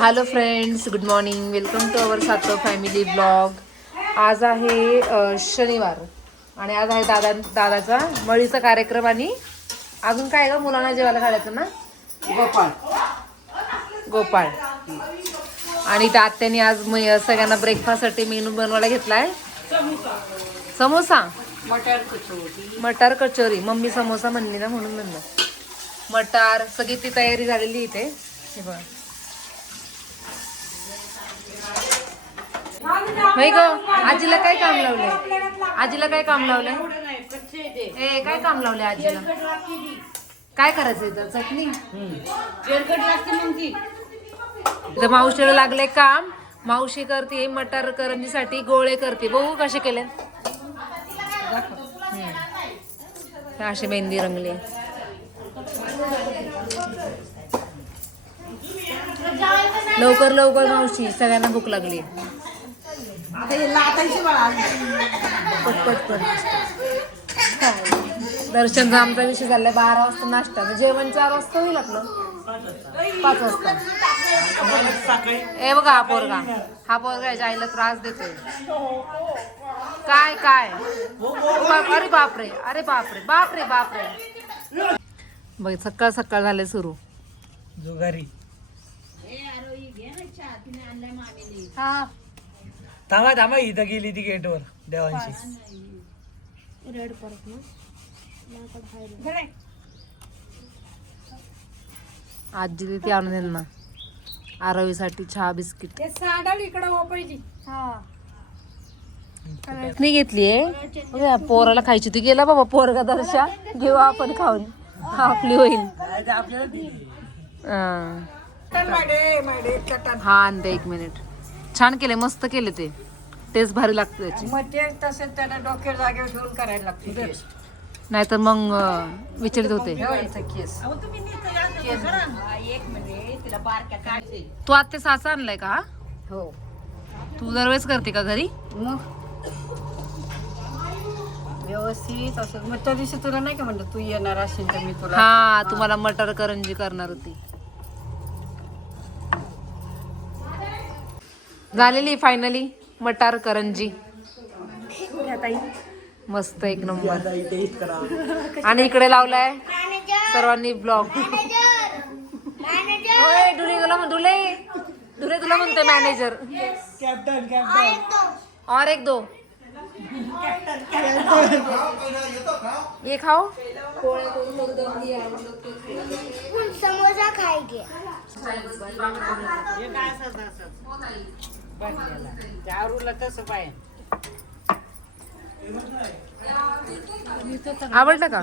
Hello friends, good morning. Welcome to our Satav family blog. आज आहे शनिवार आणि आज आहे दादाचा मळीचा कार्यक्रम. आणि अजून काय ग मुलांना जेवायला घालायचं ना? गोपाळ. आणि आत्याने आज सगळ्यांना ब्रेकफास्टसाठी मेनू बनवायला घेतलाय. समोसा, मटार कचोरी. मम्मी समोसा म्हणली ना म्हणून म्हणलं. मटार सगळी ती तयारी झालेली इथे. हे बघा. होय ग, आजीला काय काम लावलंय? आजीला काय काम लावलंय? ए, काय काम लावलंय आजीला? काय करायचं इथं? चटणी. इथं मावशीला लागले काम. मावशी करते मटार करंजीसाठी गोळे करते. बघू कसे केले. अशी मेहंदी रंगली. लवकर लवकर मावशी, सगळ्यांना भूक लागली. पटपट. दर्शन आमच्या दिवशी झालंय 12 वाजता नाश्ता. जेवण 4 वाजता होईल आपलं. 5 वाजता. ए बघा हा पोरगा जायला त्रास देतोय. काय अरे बापरे. बघ, सकाळ सकाळ झाले सुरू. जुगारी. हा थांबा इथं गेली ती गेटवर देवांची. आजी तिथे आणून देईल ना आरवीसाठी चहा बिस्किट. मी घेतलीये पोराला खायची. ती गेला बाबा पोरगा दर्शा. घेऊ आपण खाऊन, आपली होईल. हा आणते 1 मिनिट. छान केले, मस्त केले. ते टेस्ट भारी लागते त्याची. त्याला डोक्यात जागेवर ठेवून करायला लागते. नाहीतर मग विचलित होते. तू आता साचा आणलाय का? हो. तू दरवेळेस करते का घरी? मग व्यवस्थित असं. मग त्या दिवशी तुला नाही का म्हणलं तू येणार असेल तर मी तुला. हा, तुम्हाला मटर करंजी करणार होती. झालेली फायनली मटार करंजी. मस्त, एक नंबर. आणि इकडे लावलाय सर्वांनी ब्लॉग. डुले तुला म्हणतोय मॅनेजर. और एक दो ये खाओ. समोसा खाएंगे. आवडलं का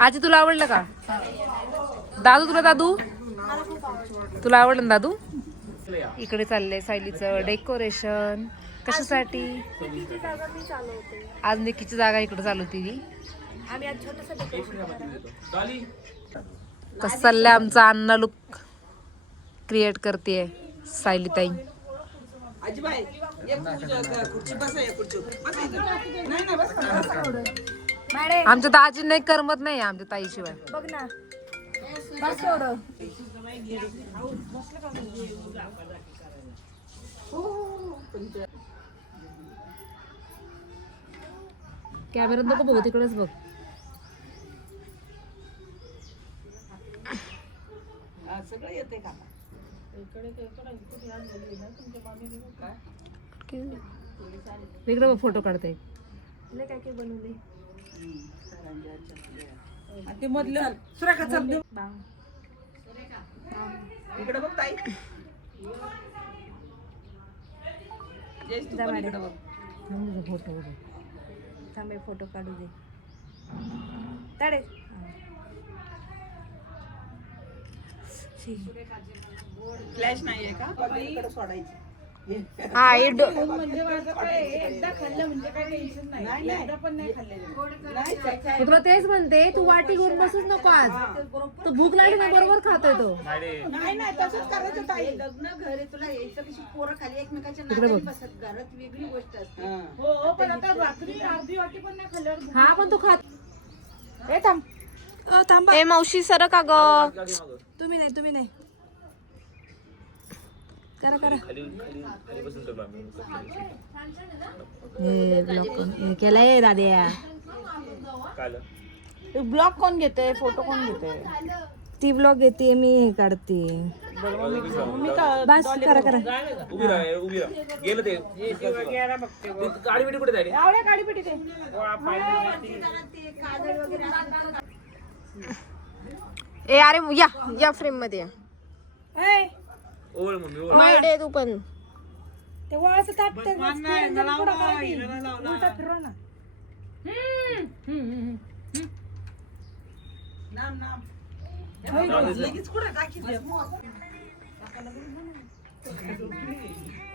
आजी? तुला आवडलं का दादू? तुला आवडलं ना दादू? इकडे चाललंय सायलीचं डेकोरेशन. कशासाठी? आज निकीची जागा इकडे चालवती ती. कसं चाललंय आमचा अण्णा लुक क्रिएट करते सायली ताई. आमच्या दाजींना करमत नाही आमच्या ताईशिवाय. बघ ना. कॅमेऱ्यात नको बघू, तिकडेच बघ. इकडे बघ, फोटो काढते. काय बनवले ते मधलं सुरेखा चल इकडे बघ ताई. फोटो थांबे, फोटो काढू दे. ताडे फ्लॅश नाहीये का? इकडे सोडायची. हा, एकदा खाल्लं म्हणजे काय टेन्शन नाही. एकदा पण नाही खाल्लेलं. तुला तेच म्हणते, तू वाटी घेऊन बसूच नको आज. तो भूक लागली ना बरोबर खातोय तो. नाही तसंच करायचं ताई. लग्न घर आहे, तुला यायचं कशी पोरं खाली एकमेकाच्या नादाने बसत. घरात वेगळी गोष्ट असते. हो, पण आता रात्री अर्धी वाटी पण नाही खाल्ल्यावर. हा, पण तो खात. ए थांब. ए मावशी सर का ग? तुम्ही नाही करा करा खाली खाली बसून करतो आम्ही. हे ब्लॉक केलाय दाद्या. काल ब्लॉग कोण घेते फोटो कोण घेते ती ब्लॉग येते मी हे काढते. बस करा करा. उभी राहा गेलं ते गाडी बिडी कुठे जायली? गाडी पेटी ते ए अरे या फ्रेम मध्ये या. ओळ मम्मी ओळ. मायडे तू पण. ते वळाचं ताट ते उलटा फिरवा ना. लगेच कुठे टाकी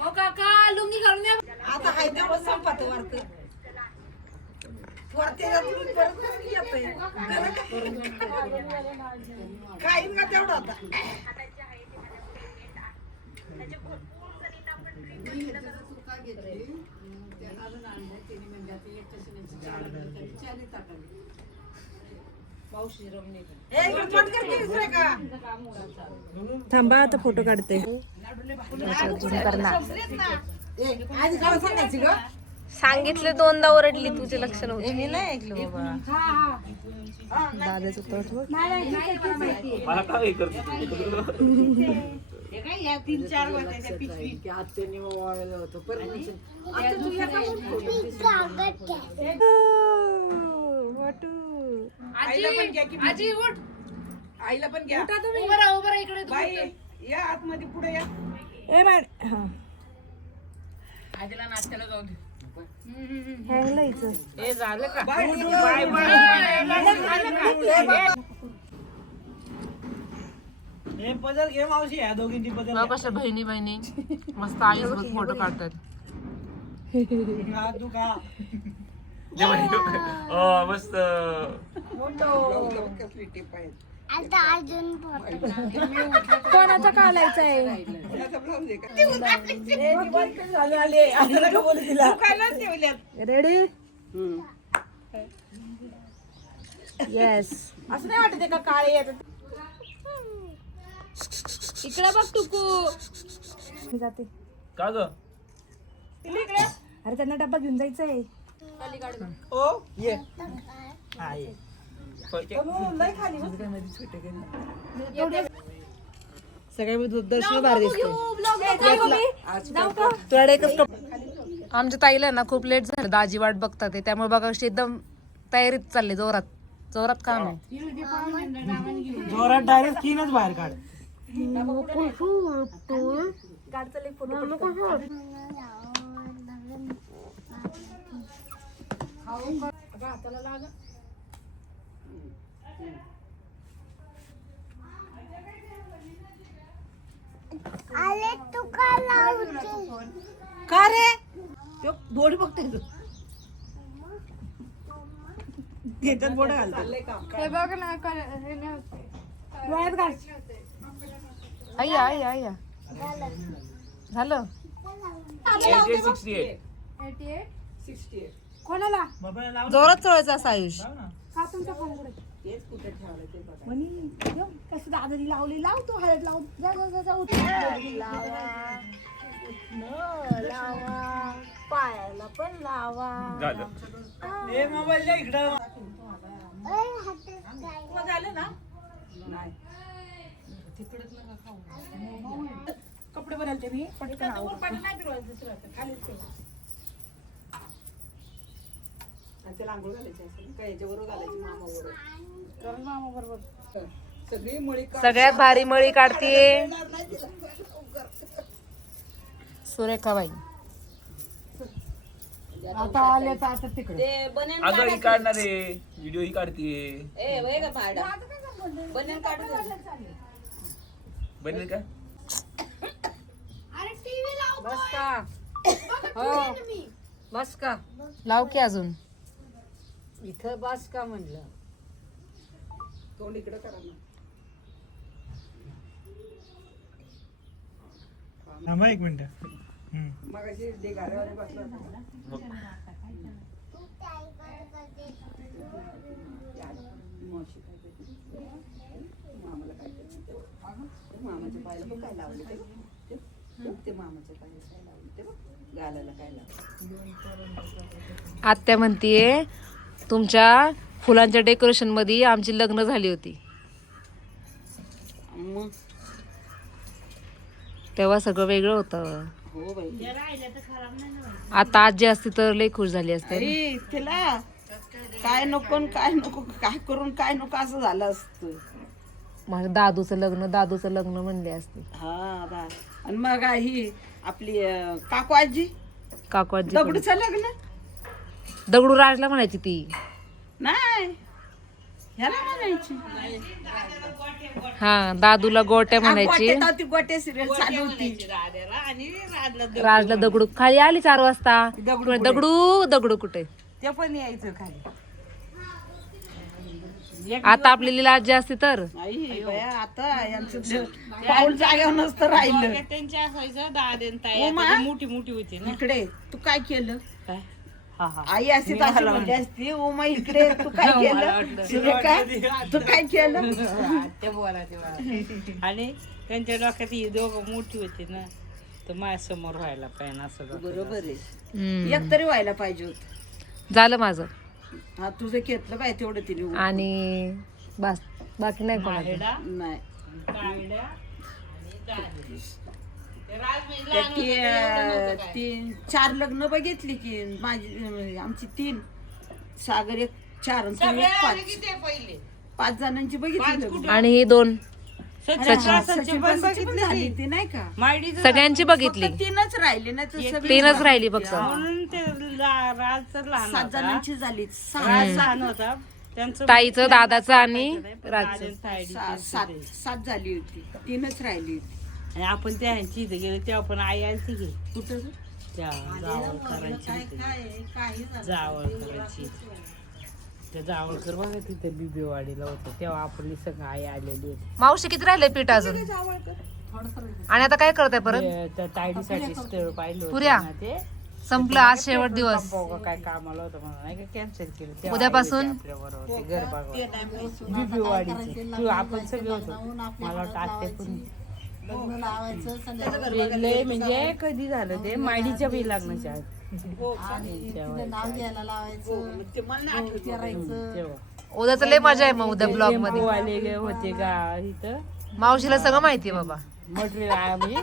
ओ काका लुंगी घालून या. आता हाय तेवढं संपत वरत वरते परत येतंय काही का तेवढं आता थांबा आता फोटो काढते. सांगितले दोनदा ओरडली तुझे लक्ष नव्हते. मी नाही ऐकलं बाबा दादाचं तोट बघ. मला काय करतो या 3-4 होत्या पिशवी आईला पण घ्या की आजी उठ आईला पण घ्या उभं राहा इकडे बाई या आतमध्ये पुढे या ए मॅड आजीला नाश्त्याला जाऊ दे हँगला इथं. हे झालं का कशा बहिणी बहिणी मस्त आईसोबत फोटो काढतात. मस्त. कोणाचा कालायचा आहे. Ready yes. असं नाही वाटत का काळे येतात इकडे बघ टुकू. मी जाते. का ग अरे त्यांना डब्बा घेऊन जायचा आहे. ओ ये सगळ्या दर्शन भारी आमच्या ताईला ना खूप लेट झालं. दाजी वाट बघतात ते, त्यामुळे बघा कशी एकदम तयारीत चालले. जोरात जोरात काम आहे. जोरात डायरेक्ट तीनच बाहेर काढ. का रे दोडी बघते घेतात बोट घालतात आया आया आया झालं. 68. कोणाला जोरात चोळायचं असं आयुष. का तुमचा फोन कुठे तेच कुठे ठेवलं ते बघा म्हणी कसं दादानी लावली लावतो हळद लावून जा जा जा जा उठ. लावा पायाला पण लावा. झालं. ए मोबाईल द्या इकडं. झालं ना नाही कपडे बदलते मी पटकन पाणी नाही फिरवायचं दुसरं खालीच ठेवा. त्याला आंघोळ घालायची असेल काय याच्याबरोबर घालायची मामाबरोबर कारण मामाबरोबर सगळी मुळी सगळ्यात भारी मळी काढतीये सुरेखाबाई. आता आले तर आता तिकडे अगं ही काढणार आहे व्हिडिओ ही काढतीये. बनेल काढून बनेल का? बस का हो बस का लाव की अजून. इथं बस का म्हणलं. तोंड इकडे करा ना थांबा एक मिनिट. मग अशी गाड्यावर बसला होता मावशी काय करते मामाला काय करते मामाच्या पायाला पण काय लावले ते ते मामाचं काय लावलं ते बघ घालायला काय लावलं. आत्या म्हणतीये तुमच्या फुलांच्या डेकोरेशन मध्ये आमची लग्न झाली होती मग तेव्हा सगळं वेगळं होतं. हो बाई. आता आजी असती तर लई खुश झाली असते. अरे तिला काय नको न काय नको, काय करून काय नको असं झालं असतं. माझ्या दादूचं लग्न म्हणले असते. हा बा. आणि मग ही आपली काकू आजी काकू आजी दगडूचं लग्न दगडू राजला म्हणायची ती. नाही ह्याला म्हणायची. हा दादूला गोट्या म्हणायची. ती गोट्या सिरियल चालू होती. राजला दगडू खाली आली 4 वाजता. दगडू दगडू दगडू कुठे. ते पण यायचं खाली. आता आपली लीला आजी असते तर आई बया आता यांचं पाऊल जागेवर नसतं राहिलं. त्यांच्या असायचं 10 उमा, मोठी मोठी होती ना. इकडे तू काय केलं. हा हा आई अशी ताशी म्हणली असती उमा इकडे तू काय केलं. सुरेखा तू काय केलं. ते बोला आणि त्यांच्या डोक्यात ही दोघं मोठी होती ना तर माझ्या समोर व्हायला पाहिजे असं डोक्यात. बरोबर आहे. हम्म. एक तरी व्हायला पाहिजे होत. झालं माझं. हा तुझं घेतलं पाहिजे तेवढं तिने. आणि बस बाकी नाही कोणाचं. हेडा, नाही कावड्या आणि दाढी. ती 4 लग्न बघितली की माझी आमची 3 सागर 1 4 आणि 5 5 जणांची बघितली. आणि ही 2 सचिन पण झाली ती नाही का. सगळ्यांची बघितली. 3च राहिली नाही तर सगळी 3च राहिली फक्त. म्हणून ते राज तर लहान 7 होता. जणांची झाली. राज लहान होता त्यांचं ताईचं दादाचं आणि राजचं. 7 झाली होती. 3च राहिली होती. आणि आपण त्या ह्यांची इथे गेलो तेव्हा पण आई आली घे कुठं ग? त्या जावळ करायची जावळ करायची त्या जावळकर बघा तिथे बिबेवाडीला होतं तेव्हा आपली सगळं आई आलेली होती. मावशी किती राहिले पीठ अजून. आणि आता काय करताय परत. त्या तायडीसाठी स्थळ पाहिलं होतं पुऱ्या? ना ते संपलं आज शेवट दिवस. संपव काय कामाला होतं म्हणून नाही का कॅन्सल केलं तेव्हा उद्यापासून? आई होती आपल्याबरोबर ते गरबागाव बिबेवाडीचे आपण सगळे होतो. मला वाटतं आत्या पण लय म्हणजे कधी झालं ते माडीच्या बी लग्नाच्या आधी. उद्याच लय मजा आहे मग उद्या ब्लॉग मध्ये. टेम्पो आले होते का इथं मावशीला सगळं माहितीये बाबा. मटेरियल आम्ही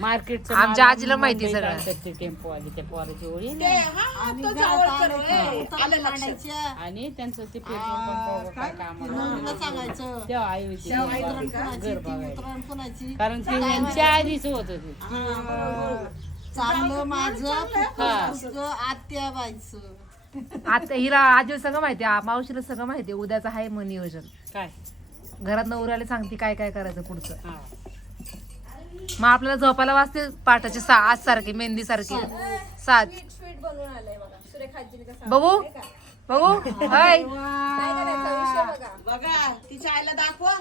मार्केटचं आमच्या आजीला माहिती सगळं. ते टेम्पो आली त्या पोराची ओळी आणि त्यांचं ते पेट्रोल पंपावर काय काम तेव्हा आई होती घर बघायला. कारण ते यांच्या आधीच होत ते चांगलं माझं आत्या बाईचं. आता हिला आजीला सगळं माहिती. मावशीला सगळं माहिती. उद्याचं आहे मग नियोजन. काय घरात नवऱ्याला सांगते काय काय करायचं पुढचं. हा मग आपल्याला झोपायला वाजते पाटाचे 6 आज सारखे मेहंदी सारखे 7. बघू बघू हाय बघा तिच्या आईला दाखवा.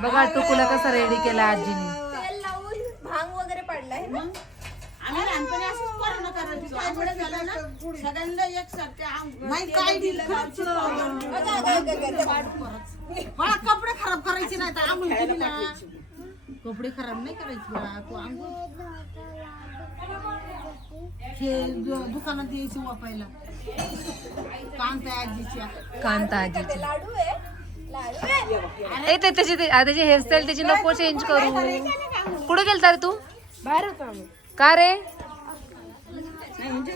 बघा टुकूला कसं रेडी केला आजीने. तेल लावून भांग वगैरे पडलाय ना. आम्ही लहानपणी असंच पोरांना करायचो. काय पुढे झालं ना सगळ्यांना एकसारखे नाही काय दिलं मला कपडे खराब करायचे नाही तर आम्ही कपडे खराब नाही करायचे बा. तू हे दुकानात यायची वापायला कांता आजीच्या. कांता आजीची लाडू आहे लाडू आहे. त्याची हेअरस्टाईल त्याची नको चेंज करू. कुठे गेलता रे तू. बाहेर होतो आम्ही. का रे. नाही म्हणजे